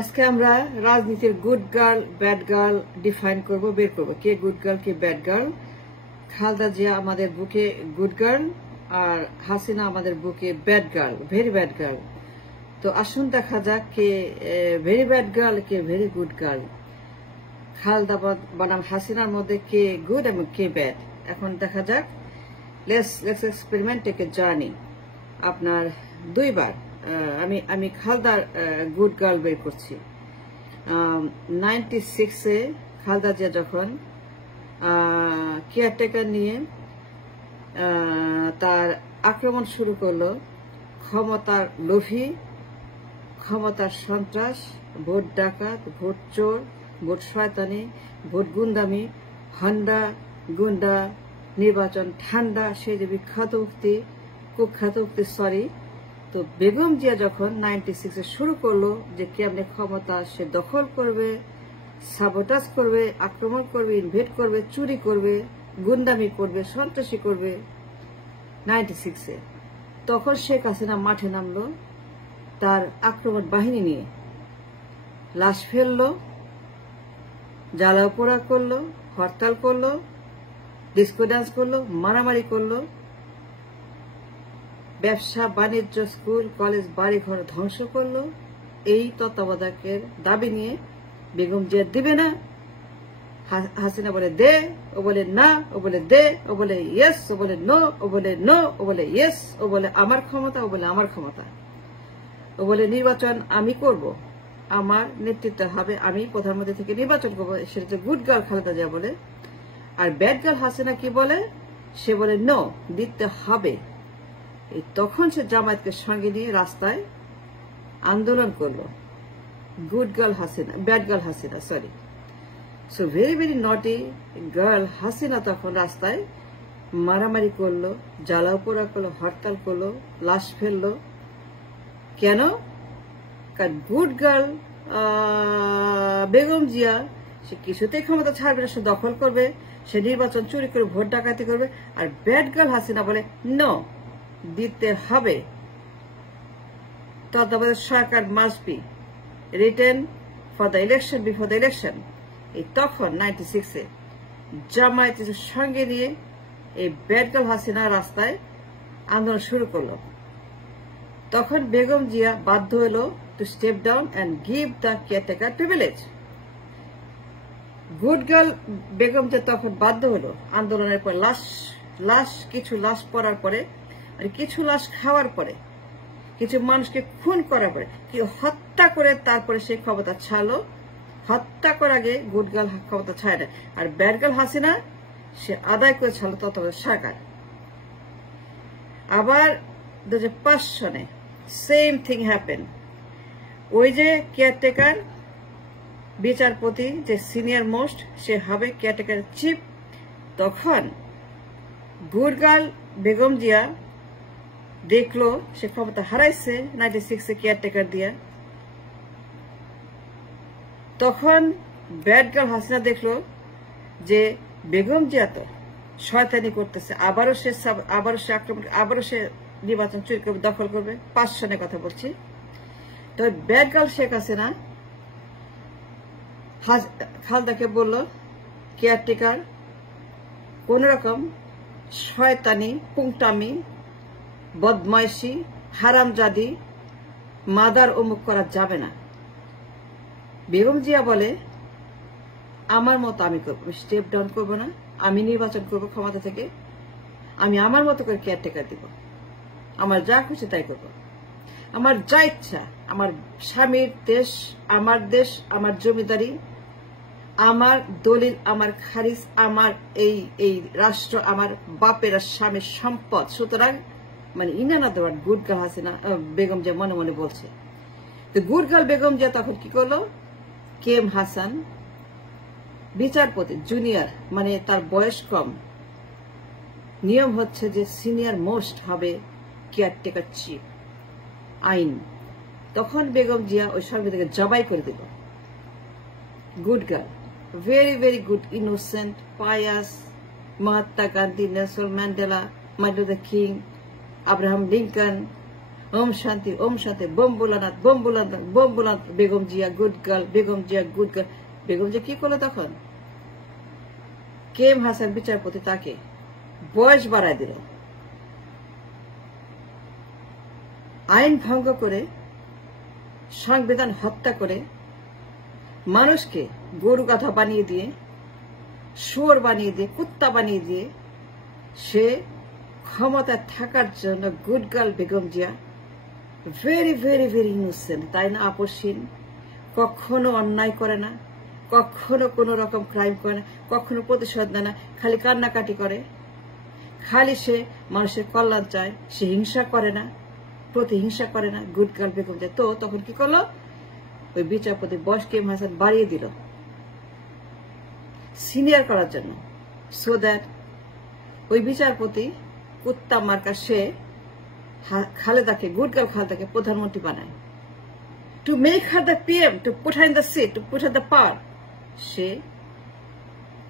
আজকে আমরা রাজনীতির good girl bad girl define করব, বের করব কে গুড গার্ল কে ব্যাড গার্ল। খালেদা জিয়া আমাদের বুকে গুড গার্ল আর হাসিনা আমাদের বুকে bad girl, very bad girl. তো আসুন দেখা যাক কে ভেরি ব্যাড গার্ল কে ভেরি গুড গার্ল। খালেদা বনাম হাসিনার মধ্যে কে গুড এবং কে ব্যাড। এখন দেখা যাক, let's experiment take a journey. আপনার দুইবার আমি খালেদার গুড গার্ল বের করছি। 96-এ খালেদা জিয়া যখন কেয়ারটেকার নিয়ে তার আক্রমণ শুরু করলো, ক্ষমতার লোভী, ক্ষমতার সন্ত্রাস, ভোট ডাকাত, ভোট চোর, ভোট শয়তানি, ভোট গুন্ডামি, হান্ডা গুন্ডা, নির্বাচন ঠান্ডা, সেই যে বিখ্যাত উক্তি, কুখ্যাত উক্তি, সরি। তো বেগম জিয়া যখন 96-এ শুরু করলো যে কেমনে ক্ষমতা সে দখল করবে, সাবোটাজ করবে, আক্রমণ করবে, ইনভেড করবে, চুরি করবে, গুন্ডামি করবে, সন্ত্রাসী করবে 96-এ, তখন শেখ হাসিনা মাঠে নামলো তার আক্রমণ বাহিনী নিয়ে। লাশ ফেললো, জ্বালাও পোড়া করলো, হরতাল করলো, ডিস্কো ডান্স করলো, মারামারি করলো, ব্যবসা বাণিজ্য, স্কুল কলেজ বাড়িঘর ধ্বংস করলো। এই তত্ত্বাবধায়কের দাবি নিয়ে বেগম জিয়া দিবে না, হাসিনা বলে দে, ও বলে না, ও বলে দে, ও বলে ইয়েস, ও বলে নো, ও বলে নো, ও বলে ইয়েস, ও বলে আমার ক্ষমতা, ও বলে আমার ক্ষমতা, ও বলে নির্বাচন আমি করব, আমার নেতৃত্ব হবে, আমি প্রধানমন্ত্রী থেকে নির্বাচন করবো। সেটা গুড গার্ল খালেদা জিয়া বলে। আর ব্যাড গার্ল হাসিনা কি বলে? সে বলে নো, দিতে হবে। এই তখন সে জামায়াতকে সঙ্গে নিয়ে রাস্তায় আন্দোলন করলো। Good girl Hasina, bad girl Hasina, sorry. So very very নটি গার্ল হাসিনা তখন রাস্তায় মারামারি করলো, জ্বালাও পোড়া করলো, হরতাল করলো, লাশ ফেললো। কেন? কারণ গুড গার্ল বেগম জিয়া সে কিছুতেই ক্ষমতা ছাড়বে না, সে দখল করবে, সে নির্বাচন চুরি করে ভোট ডাকাতি করবে। আর ব্যাড গার্ল হাসিনা বলে নো, দিতে হবে। তত্ত্বাবধায়ক সরকার must be retained for the election, before the election. এই তখন 96-এ জামায়াতের সঙ্গে নিয়ে এই ব্যাড গার্ল হাসিনা রাস্তায় আন্দোলন শুরু করলো। তখন বেগম জিয়া বাধ্য হলো to step down and give the caretaker privilege. Good girl Begum Zia তখন বাধ্য হলো আন্দোলনের পর কিছু লাশ পড়ার পরে, আর কিছু লাশ খাওয়ার পরে, কিছু মানুষকে খুন করার পরে, কি হত্যা করে তারপরে সে ক্ষমতা ছাড়লো। হত্যা করার আগে গুড গার্ল ক্ষমতা ছাড়ে না। আর ব্যাড গার্ল হাসিনা সে আদায় করে ছাড়লো তত্ত্বাবধায়ক সরকার। আবার 2005 সনে সেম থিং হ্যাপেন। ওই যে কেয়ারটেকার বিচারপতি যে সিনিয়র মোস্ট, সে হবে কেয়ারটেকার চিফ। তখন গুড গার্ল বেগম জিয়া দেখলো সে ক্ষমতা হারাইছে 96-এ কেয়ারটেকার দিয়া। তখন ব্যাড গার্ল হাসিনা দেখলো যে বেগম জিয়া তো শয়তানি করতেছে, আবারও সে আক্রমণ, আবারও সে নির্বাচন চুরি করবে, দখল করবে। 5 সনের কথা বলছি। তো ব্যাড গার্ল শেখ হাসিনা খালেদাকে বলল কেয়ারটেকার কোন রকম শয়তানি, পুংটামি, বদমাইশি, হারামজাদি, মাদার অমুক করা যাবে না। বেগম জিয়া বলে আমার মতো আমি করবো, স্টেপ ডাউন করবো না, আমি নির্বাচন করবো ক্ষমতা থেকে, আমি আমার মতো করে কেয়ারটেকার দিব, আমার যা খুশি তাই করবো, আমার যা ইচ্ছা, আমার স্বামীর দেশ, আমার জমিদারি, আমার দলিল, আমার খারিজ, আমার এই রাষ্ট্র আমার বাপের আর স্বামীর সম্পদ। সুতরাং মানে ইনানা দেওয়ার গুড গার্ল হাসিনা বেগম জিয়া মনে মনে বলছে। তো গুড গার্ল বেগম জিয়া তখন কি করলো? KM হাসান বিচারপতি জুনিয়র, মানে তার বয়স কম, নিয়ম হচ্ছে যে সিনিয়র মোস্ট হবে কেয়ারটেকার চিফ, আইন। তখন বেগম জিয়া ওই সংবিধানকে জবাই করে দিল। Good girl, very very good, innocent, pious, Mahatma Gandhi, Nelson Mandela, Martin Luther King, Abraham Lincoln, Om Shanti Bam Bholanath Begum Zia good girl Begum Zia की करलो तखन কেম হাসান বিচারপতি তাকে বয়স বাড়ায় দিল আইন ভঙ্গ করে সংবিধান হত্যা করে মানুষকে গরু গাধা বানিয়ে দিয়ে শুয়োর বানিয়ে দিয়ে কুত্তা বানিয়ে দিয়ে সে ক্ষমতায় থাকার জন্য good girl Begum Zia very very very innocent তাই না আপসহীন কখনো অন্যায় করে না কখনো কোন রকম ক্রাইম করে না কখনো প্রতিশোধ নেয় না খালি কান্নাকাটি করে খালি সে মানুষের কল্যাণ চায় সে হিংসা করে না প্রতিহিংসা করে না গুড গার্ল বেগম জিয়া তো তখন কি করলো ওই বিচারপতি বয়স কেম হাসান বাড়িয়ে দিল সিনিয়র করার জন্য সো দ্যাট ওই বিচারপতি কুত্তা মার্কা সে খালেদাকে গুড গার্ল খালেদাকে প্রধানমন্ত্রী বানায় to make her the PM to put her in the seat to put her the power সে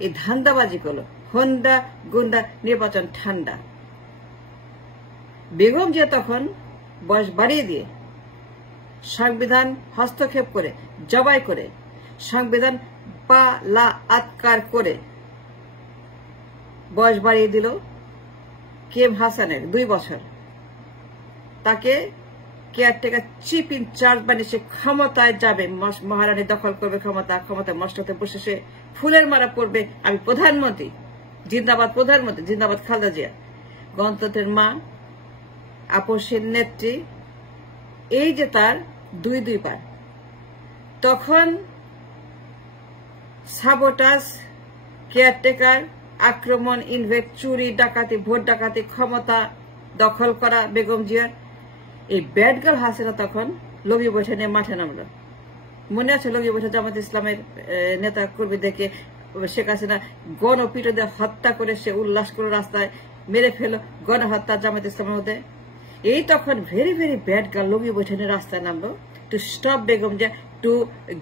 এই ধান্দাবাজি করলো হন্দা গুন্ডা নির্বাচন ঠান্ডা বেগম জিয়া তখন বয়স বাড়িয়ে দিয়ে সংবিধান হস্তক্ষেপ করে জবাই করে সংবিধান পালা আতকার করে বয়স বাড়িয়ে দিল কেম হাসানের 2 বছর তাকে কেয়ারটেকার চিফ ইনচার্জ বানিয়ে সে ক্ষমতায় যাবে মহারানী দখল করবে ক্ষমতা মস্তকে বসে সে ফুলের মারা পড়বে আমি প্রধানমন্ত্রী জিন্দাবাদ খালেদা জিয়া গণতন্ত্রের মা আপসের নেত্রী এই যে তার 2 বার তখন সাবোটাস কেয়ারটেকার আক্রমণ ইনভেড চুরি ডাকাতি ভোট ডাকাতি ক্ষমতা দখল করা বেগম জিয়ার এই ব্যাড গার্ল হাসিনা তখন লগি বৈঠা নিয়ে মাঠে নামলো মনে আছে লগি বৈঠা জামাত ইসলামের নেতা কর্মীদেরকে শেখ হাসিনা গণপিটু দিয়ে হত্যা করে সে উল্লাস করে রাস্তায় মেরে ফেলো গণহত্যা জামাত ইসলামের মধ্যে এই তখন ভেরি ভেরি ব্যাড গার্ল লগি বৈঠা নিয়ে রাস্তায় নামলো to stop Begum Zia to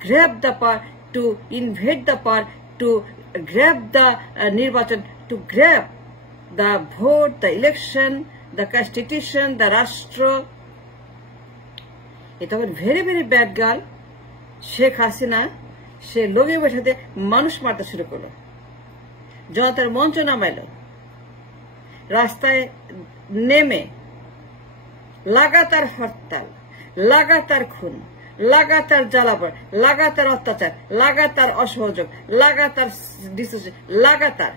grab the power to invade the power to grab the নির্বাচন to grab the vote the election the constitution the রাষ্ট্র এটা তখন very very bad girl Sheikh Hasina সে লগি বৈঠাতে মানুষ মারতে শুরু করলো জনতার মঞ্চ নামাইল রাস্তায় নেমে লাগাতার হরতাল লাগাতার খুন লাগাতার জ্বালাপড় লাগাতার অত্যাচার লাগাতার অসহযোগ লাগাতার ডিসিশন লাগাতার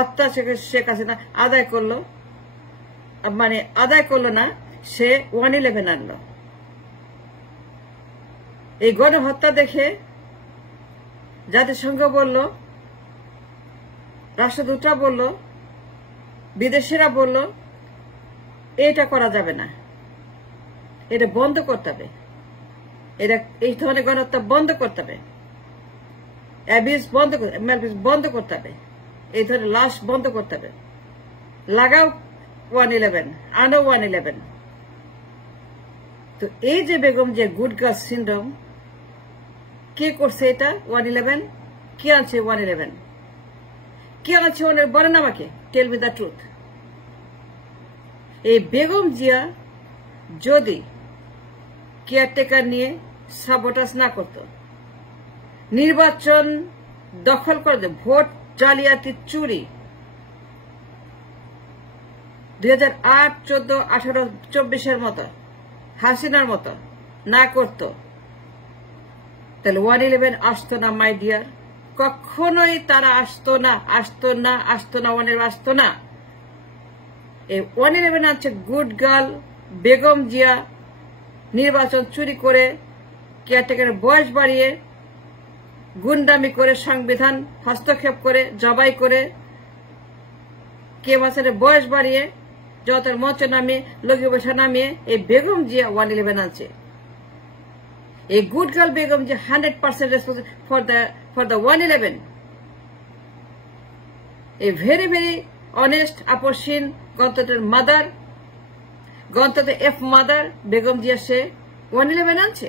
অত্যাচার শেখ হাসিনা আদায় করলো না সে 111 আনলো এই গণহত্যা দেখে জাতিসংঘ বলল রাষ্ট্রদূতরা বলল বিদেশিরা বলল এটা করা যাবে না এটা বন্ধ করতে হবে এই ধরনের গণহত্যা বন্ধ করতে হবে অ্যাবিউজ বন্ধ করতে হবে এই ধরনের লাশ বন্ধ করতে হবে লাগাও 111 আনো 111 তো এই যে বেগম যে গুড গার্ল সিনড্রোম কে করছে এটা 111 কে আনছে 111 কে আনছে বলেন আমাকে টেল মি দ্য ট্রুথ এই বেগম জিয়া যদি কেয়ারটেকার নিয়ে সাবোটাস না করত নির্বাচন দখল করে ভোট জালিয়াতি চুরি 2008, 14, 18, 24 মতো হাসিনার মতো না করত তাহলে 111 আসতো না মাই ডিয়ার কখনোই তারা আসতো না 111 আসতো না এই 111 আছে গুড গার্ল বেগম জিয়া নির্বাচন চুরি করে কেয়ারটেকারের বয়স বাড়িয়ে গুন্ডামি করে সংবিধান হস্তক্ষেপ করে জবাই করে কেম হাসানের বয়স বাড়িয়ে যতের মঞ্চ নামিয়ে লগি বৈঠা নামিয়ে এই বেগম জিয়া 111 আছে এই good girl Begum Zia 100% responsible for the 111 a very very honest আপসহীন গণতন্ত্রের মাদার গণতন্ত্রের এফ মাদার বেগম জিয়া সে 111 আনছে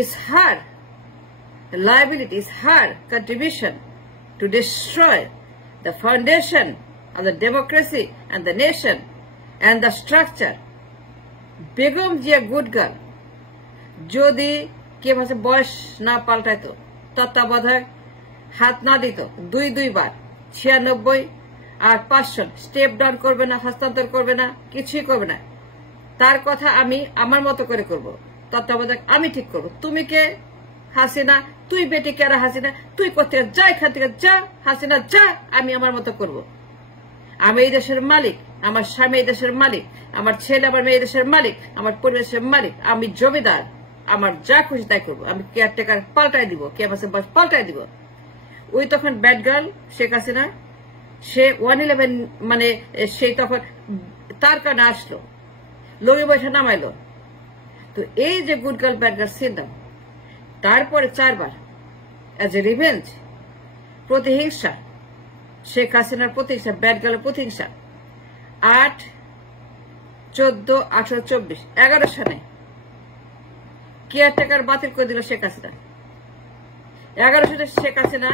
is her liability, is her contribution to destroy the foundation of the democracy and the nation and the structure Begum Zia good girl যদি কে মাসে বয়স না পাল্টাইতো, তত্ত্বাবধায়ক হাত না দিত 2 বার 96 আর 500 স্টেপ ডাউন করবে না, হস্তান্তর করবে না, কিছুই করবে না। তার কথা আমি আমার মতো করে করব, তত্ত্বাবধায়ক আমি ঠিক করব। তুমি কে হাসিনা, তুই বেটি কেরা হাসিনা, তুই কোথায় যা, এখান থেকে যা হাসিনা যা, আমি আমার মতো করব। আমি এই দেশের মালিক, আমার স্বামী এই দেশের মালিক, আমার ছেলে আমার মেয়ে দেশের মালিক, আমার পরিবেশের মালিক, আমি জমিদার, আমার যা খুশি তাই করবো। আমি কেয়ারটেকার পাল্টাই দিব, কে মাসে বয়স পাল্টাই দিব। ওই তখন ব্যাড গার্ল শেখ হাসিনা, সে 111 মানে সেই তখন তার কারণে আসলো, লোকে বসে নামাইলো। তো এই যে good girl bad girl syndrome, তারপরে 4 বার অ্যাজ এ রিভেঞ্জ, প্রতিহিংসা, শেখ হাসিনার প্রতিহিংসা, ব্যাড গার্লের প্রতিহিংসা। 8, 14, 18, 24, 11 সালে কেয়ারটেকার বাতিল করে দিল শেখ হাসিনা। 11 সালে শেখ হাসিনা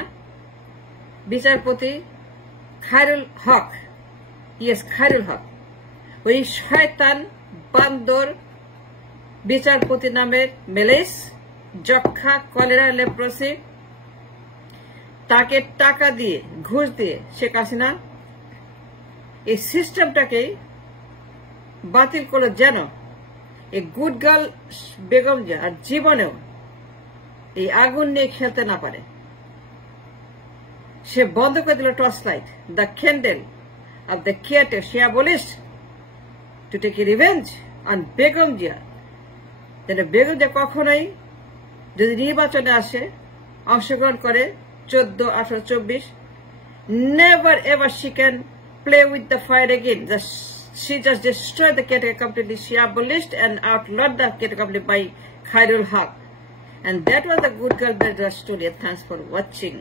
বিচারপতি খায়রুল হক, খায়রুল হক, ওই শয়তান বান্দর বিচারপতি নামের মেলেস, যক্ষা, কলেরা, লেপ্রোসি, তাকে টাকা দিয়ে, ঘুষ দিয়ে শেখ হাসিনা এই সিস্টেমটাকে বাতিল করলো, যেন এই গুড গার্ল বেগম জিয়া আর জীবনেও এই আগুন নিয়ে খেলতে না পারে। সে বন্ধ করে দিল torch light, the candle of the caretaker. সে abolished to take a revenge on Begum Zia. যেন বেগম জিয়া কখনোই যদি নির্বাচনে আসে, অংশগ্রহণ করে 14, 18, 24, never ever she can play with the fire again. She just destroyed the caretaker completely. She abolished and outlawed the caretaker company by Khairul Haq. And that was the good girl bad girl story. Thanks for watching.